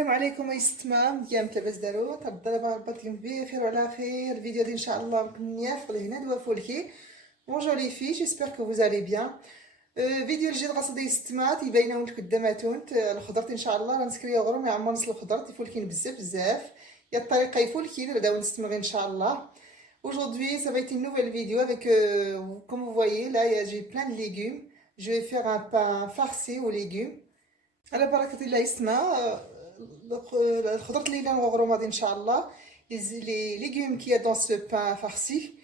السلام عليكم اي ستما ديال لاباس دارو تبدا ربطكم بخير وعلى خير. الفيديو دي ان شاء الله نياف لهنا دوافولكي. بونجور لي في جيسبر كو فوز الي بيان. فيديو الجديد غاصه ديال ستما تيبيناو لك قداماتون الخضرت ان شاء الله غنسكريو غرو يعمر نص الخضرت يفولكين بزاف يا الطريقه يفولكين بداو نستمر ان شاء الله. Aujourd'hui, ça va être une nouvelle vidéo avec, comme vous voyez, là j'ai plein de légumes. Je vais faire un pain farci aux légumes. على بركة الله يسمع الخضرة اللي نغرو غادي ان شاء الله لي ليغوم كي دون سو بان فارسي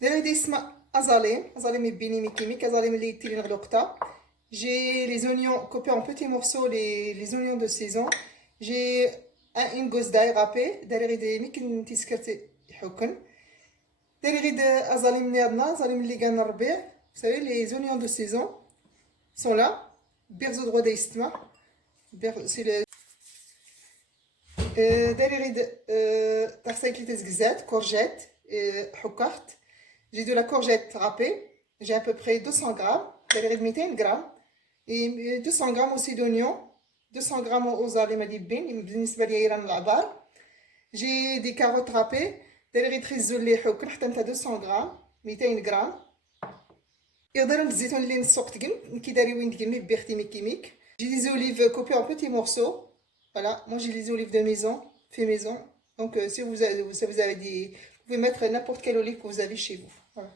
داير دي اسمها ازاليم بيني ميكيميك ازاليم اللي تيرين غلوقتا. J'ai les oignons coupés en petits morceaux, les oignons de saison. J'ai une gousse d'ail râpée. Derrière des ممكن تسكرتي يحكن. Derrière des ازاليم نيرنا ازاليم اللي كنربيه. Vous savez les oignons de saison sont là. Berzo droit d'Istma. C'est le. Derrière tarsaïclites gzat, courgette, hokart. J'ai de la courgette râpée. J'ai à peu près 200 grammes. Derrière 200 grammes. Et 200 grammes aussi d'oignons. 200 grammes aux aliments dibin. J'ai des carottes râpées. Derrière trizolé hokar. J'tente 200 grammes. 200 grammes. يقدر الزيتون اللي نسوق تقن كي داري وين تقن بيختي كيميك. J'ai des olives coupées en petits morceaux. Voilà, moi j'ai les olives de maison, fait maison. Donc si vous avez des, vous pouvez mettre n'importe quelle olive que vous avez chez vous. Voilà.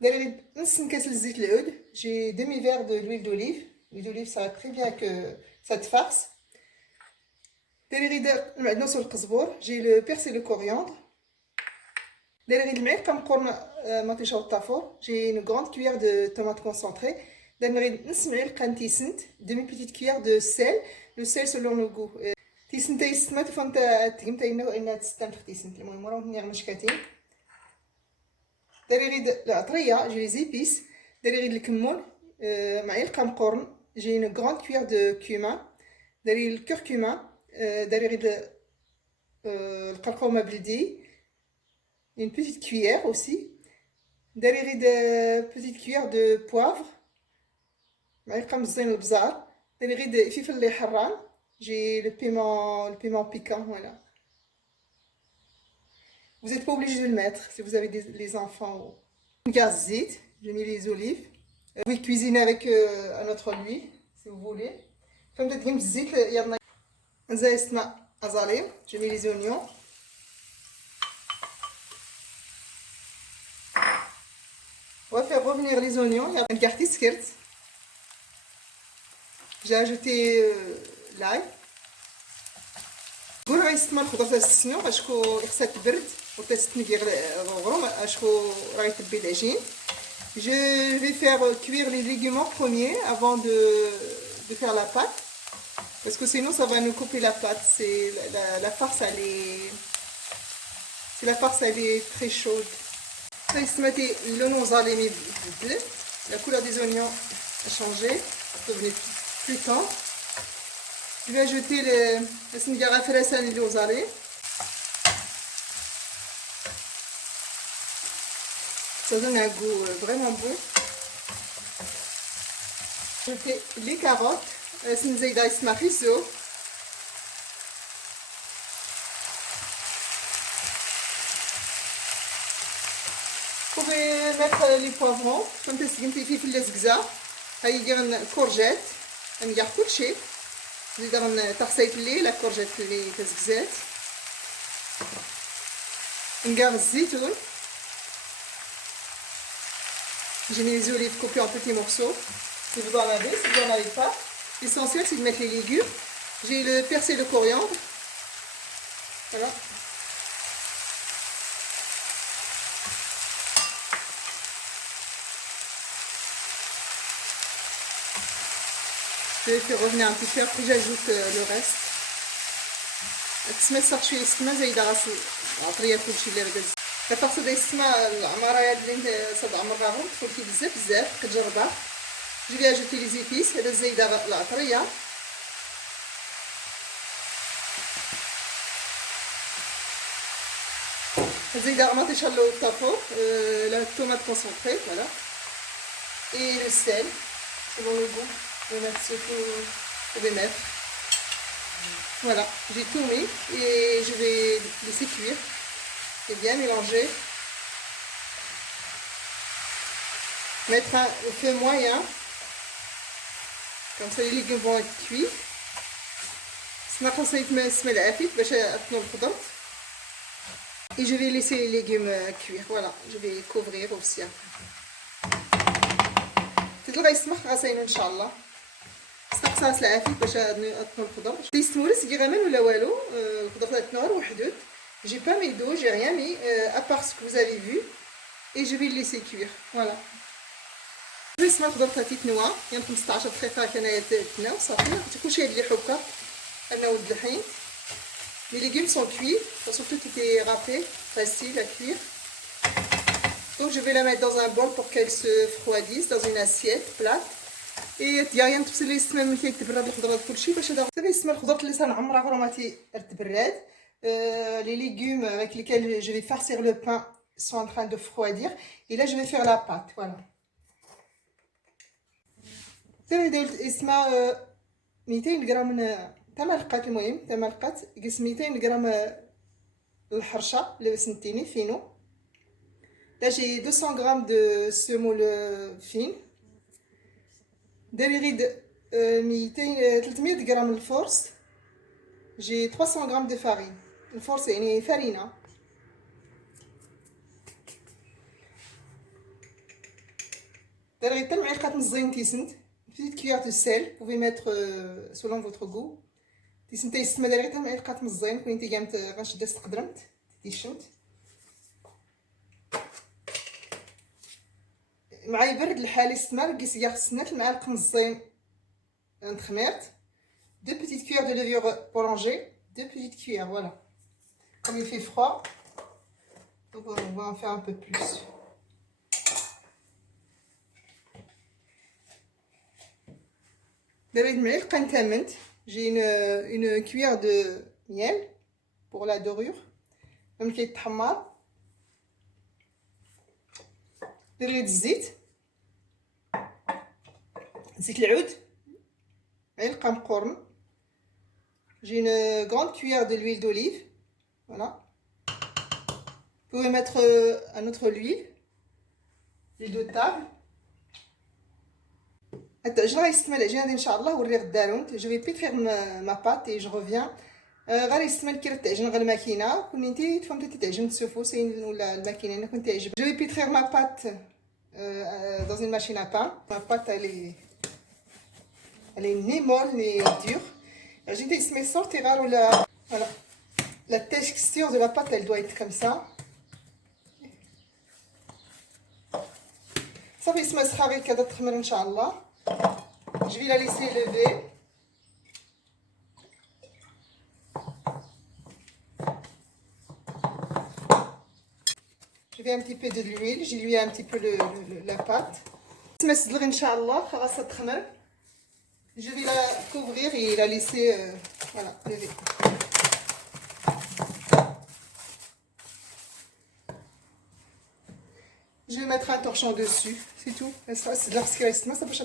Derrière نص كاس الزيت العود, j'ai demi verre de l'huile d'olive. L'huile d'olive ça va très bien que ça te farce. Derrière المعدنوس والقزبور, j'ai le persil et le coriandre. Derrière le mec, comme qu'on j'ai une grande cuillère de tomates concentrées. Derrière demi petite cuillère de sel, le sel selon le goût. تيسنت يسمى تفهمت تقمت انها تستنفخ تيسنت المهم راه نيغ مشكاتين. دريغ العطريه جي لي زيبيس. دريغ الكمون معلقه مقرن. جي une grande cuillère de cumin. دريغ الكركما. دريغ القرقومه بلدي. Une petite cuillère aussi. Derrière une petite cuillère de poivre. Derrière de fifel les harran. J'ai le piment piquant, voilà. Vous n'êtes pas obligé de le mettre si vous avez les enfants. Une gazette, j'ai mis les olives. Vous pouvez cuisiner avec un autre huile si vous voulez. Comme de dire, j'ai mis les oignons. On va faire revenir les oignons. Il y a une carte skirt. J'ai ajouté l'ail. Je vais essayer de faire des choses parce que c'est برد وتستنقر غروم اشكو راهي تبي العجين. Je vais faire cuire les légumes en premier avant de faire la pâte parce que sinon ça va nous couper la pâte. C'est la farce elle est très chaude. La couleur des oignons a changé, devenait plus tendre. Je vais ajouter le singara ferasan et l'ozalé. Ça donne un goût vraiment bon. Ajouter les carottes, sinzaïda ismafiso. Vous pouvez mettre les poivrons, comme ça c'est في الزقزة. هاي يدير كورجيت، ندير كل شيء. ندير تغسيت لي لا كورجيت اللي تزقزات. ندير الزيتون. J'ai mis les olives coupées en petits morceaux. Si vous en avez, si vous n'en avez pas. L'essentiel c'est de mettre les légumes. J'ai le persil et le coriandre. Voilà. Je vais faire revenir un petit peu, après j'ajoute le reste. تسمى صافي يسمى زايده راسي عطريه كلشي اللي غدا. كتاخذ داك السما العماره اللي انت صاد عمرهم تفولكي بزاف كتجربها. جو في اجوتي لي زيبيس هذا الزايده العطريه. الزايده غماطي شالو الطافو لا tomate concentrée voilà. Et le sel selon le goût. Vous pouvez mettre ce que vous pouvez mettre. Voilà, j'ai tout mis et je vais laisser cuire et bien mélanger. Mettre au feu moyen, comme ça les légumes vont être cuits. Et je vais laisser les légumes cuire. Voilà, je vais couvrir aussi. تلقى يسمح غسيلو ان شاء الله. استقصاص العافية باش نطنو الخضر. تيستمورس غير ولا والو. الخضر تنور وحدود. J'ai pas mis d'eau, j'ai rien mis à part ce que vous avez vu et je vais le laisser cuire. Voilà. نسمع الخضر تاعي تنوى يعني 15 دقيقة كنايا تنوى صافي كلشي هاد اللي حكا انا ود الحين. Les légumes sont cuits, surtout tout est râpé, facile à cuire. Donc je vais la mettre dans un bol pour qu'elle se refroidisse dans une assiette plate. Et ديالي نتبسل لي السمن ملي كيتبرد الخضره كلشي باش هذا صافي السمن الخضر اللي تنعمرها غرماتي تبرد. Les légumes avec lesquels je vais farcir le pain sont en train de refroidir et là je vais faire la pâte. Voilà. صافي درت اسمها 200 غرام تاع مرقات. المهم تاع مرقات قيس 200 غرام الحرشه اللي سنتيني فينو. Là j'ai 200 grammes de semoule fine. دايري 300 غرام الفورس. J'ai 300 grammes de farine. الفورس يعني فرينه. دايري حتى معلقه مزيان تيسنت. Petite cuillère de sel, vous pouvez mettre selon votre goût. تيسنت يسمى دايري حتى معلقه مزيان كون انت قامت غنشد استقدرمت تيشنت. مع يبرد الحال السمار قيس كاع خصنا المعالق مزيان نخمرت. 2 petites cuillères de levure boulanger, 2 petites cuillères, voilà. Comme il fait froid, donc on va en faire un peu plus. J'ai une cuillère de miel pour la dorure. Même qui est tamar. ديري الزيت زيت العود علقه مقورن. J'ai une grande cuillère de l'huile d'olive. Voilà. Vous pouvez mettre un autre huile de table. Je vais يستمر جهاد ان شاء الله وري غدارون. Je vais pétrir ma pâte et je reviens. غير يستمر كي تعجن غير الماكينه كون انت تفهمتي تعجن السوفوسين ولا الماكينه انا كنت تعجب. Je vais pétrir ma pâte dans une machine à pain. Ma pâte elle est ni molle ni dure. J'ai essayé de sortir voilà. La texture de la pâte elle doit être comme ça. Ça va يسمى صحابي كذا تخمر ان شاء الله. Je vais la laisser lever. Je vais un petit peu de l'huile, j'ai dilué un petit peu la pâte. Je vais la couvrir et la laisser voilà, lever. Je vais mettre un torchon dessus, c'est tout. Lorsqu'il reste, ça peut être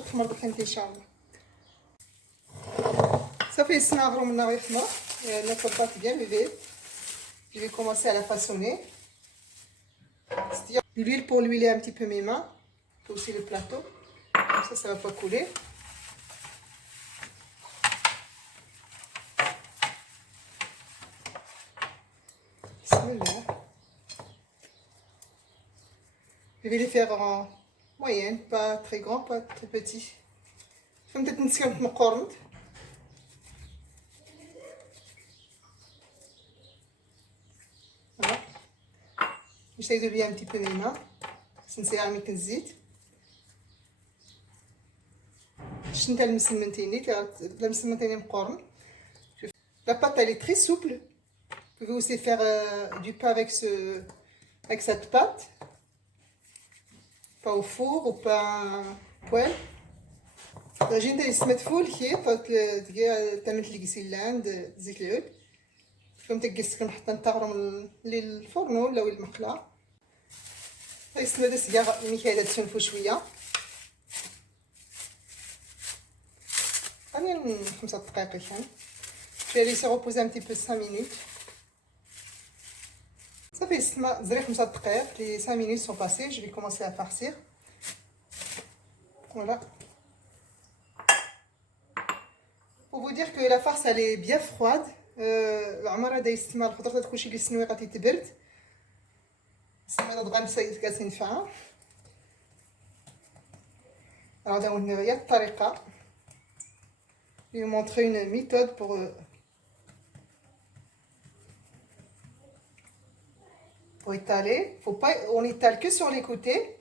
ça fait notre pâte bien levée. Je vais commencer à la façonner. L'huile pour huiler un petit peu mes mains, aussi le plateau, comme ça ne va pas couler. Je vais les faire en moyenne, pas très grand, pas très petit. Je vais peut-être نسيت مقارنة. Voilà. J'essaie de lier un petit peu mes mains. C'est une céramique الزيت. شنت المسمنتيني المسمنتيني مقارن. La pâte elle est très souple. Vous pouvez aussi faire du pain avec cette pâte. Pas au four ou pas poêle. طاجين تاعي سمات فول كي تعملت لي كيسيلاند زيت العود. فهمت كيس كنحط نطغرم للفرن ولا المقله. يسمى داس كاع ميكايله تشنفو شويه. يعني 5 دقائق كان. Je vais laisser reposer un petit peu 5 minutes. Ça fait 5 minutes sont passées. Je vais commencer à farcir. Voilà. Pour vous dire que la farce elle est bien froide. العمر هذا يستعمل الخضره تكون شي السنويقه تتبرد. السميده تغنسى كتنفع. Alors il y a une tariqa. Je vais vous montrer une méthode pour étaler. Faut pas, on étale que sur les côtés.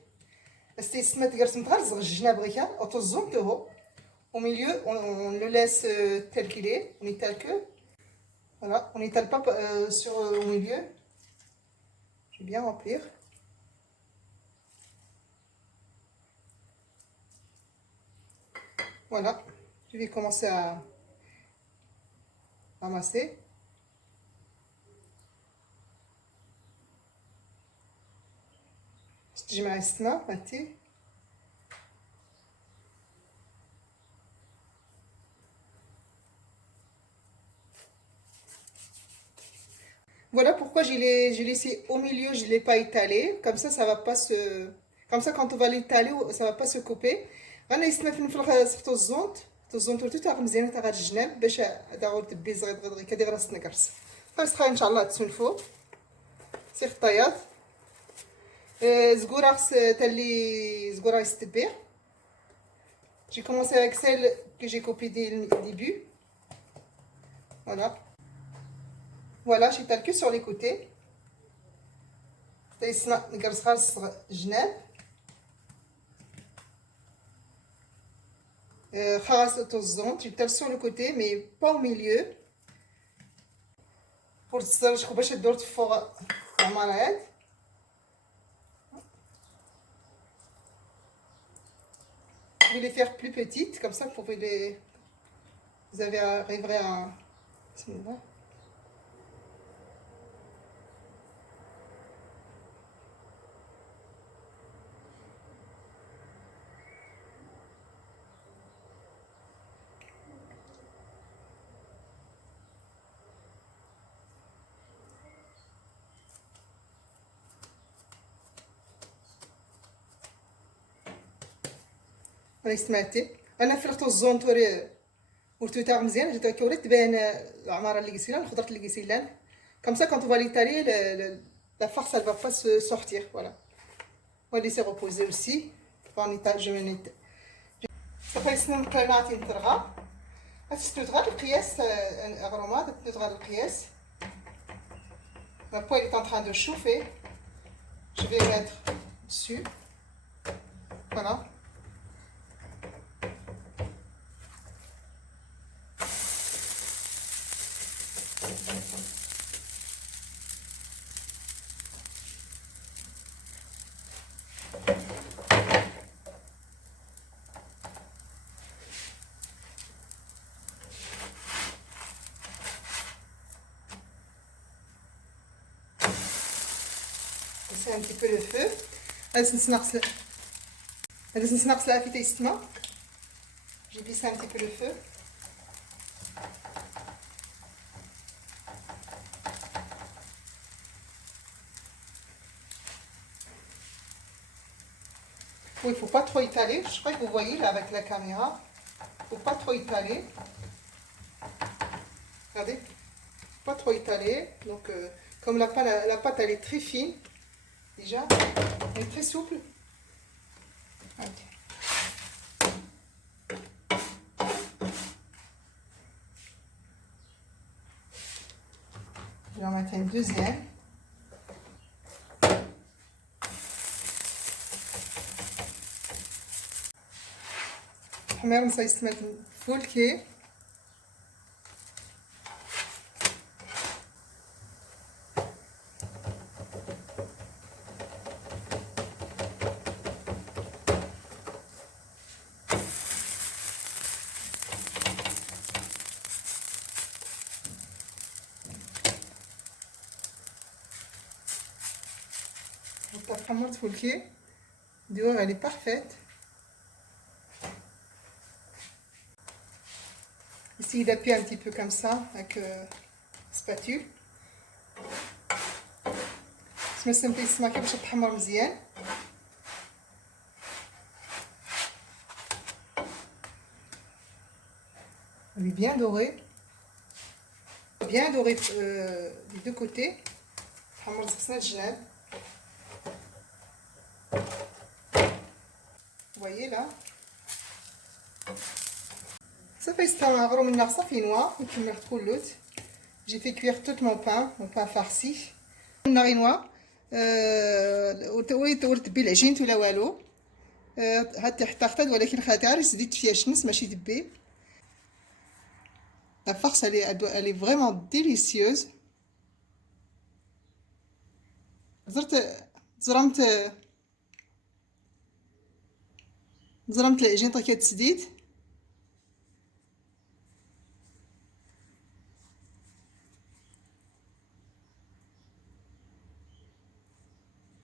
Au milieu, on le laisse tel qu'il est. On étale que. Voilà, on n'étale pas au milieu. Je vais bien remplir. Voilà, je vais commencer à ramasser. Je mets un thé. Voilà pourquoi j'ai laissé au milieu, je ne l'ai pas étalé. Comme ça va pas se... Comme ça, quand on va l'étaler, ça va pas se couper. أنا يستنى في الخ الزونت ورتو مزيانة تاع الجناب باش داغور تبي صغير دغيا كدير راس نكرس. فالسخا إن شاء الله تسنفو. سي خطيات. زقورة تالي زقورة يستبيع. J'ai commencé avec celle que j'ai copiée dès le début. Voilà. Voilà, j'étale que sur les côtés. J'étale sur le côté, mais pas au milieu. Pour ça, je coupe d'autres fois la malade. Je vais les faire plus petites, comme ça vous arriverez à... راني سمعتي انا فرغت الزون توري ورتو تاع مزيان جيت كوري تبان العماره اللي قيسيلان الخضره اللي قيسيلان comme ça quand on va l'étaler la farce elle va pas se sortir voilà on va laisser reposer aussi on étale je vais nettoyer صافي سنم قناتي نترغى تستدغى القياس اغرومات تستدغى القياس ma poêle est en train de chauffer je vais mettre dessus voilà. C'est un petit peu le feu. J'ai baissé un petit peu le feu. Oui, il ne faut pas trop étaler. Je crois que vous voyez là avec la caméra. Il ne faut pas trop étaler. Regardez. Il ne faut pas trop étaler. Donc, comme la pâte elle est très fine. Déjà, elle est très souple. Okay. Je vais en mettre une deuxième. الحمام سيستمد فول كي حمرت فولكي الدوار elle est parfaite. Essayez d'appuyer un petit peu comme ça avec spatule. تمسم فيه السماكه باش تحمر مزيان. Elle est bien dorée. Bien dorée des deux côtés. تحمر زقسنا الجناب. Vous voyez là. صافي استمروا من صافي نوا وكملت كلوت. J'ai fait cuire tout mon pain farci. النغينوا تبي العجين ولا والو. هاد احتقتت ولكن خاطر زدت فيها الشمس ماشي دبي. La farce elle est vraiment délicieuse. زرمت العجين تا كتسديد.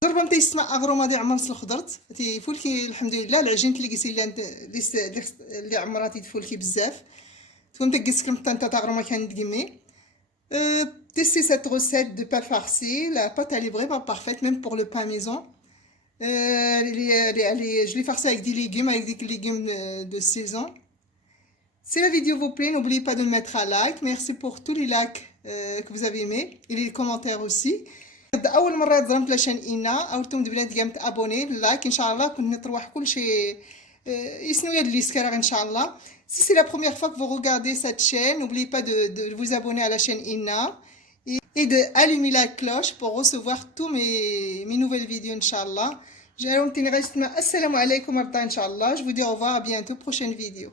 ضربه تيسمع اغروما دي عمرت الخضرت تيفولكي الحمد لله العجين تلقيتي اللي عمراتي تفولكي بزاف تكون تقيس كم تنتا تاغروما كان ديمي. Testez cette recette de pain farci. La pâte elle est vraiment parfaite même pour le pain maison. Je l'ai farci avec des légumes, avec des légumes de saison. Si la vidéo vous plaît, n'oubliez pas de mettre un like. Merci pour tous les likes que vous avez aimés et les commentaires aussi. اول مره تزرمت لاشين اينا اولتم البنات كاع تابوني باللايك ان شاء الله كنت نطروح كلشي يسنويا ليسكرا ان شاء الله. Si c'est la première fois que vous regardez cette chaîne, n'oubliez pas de vous abonner à la chaîne Inna et d'allumer la cloche pour recevoir tous mes nouvelles vidéos Inch'Allah. Je vous dis au revoir, à bientôt, prochaine vidéo.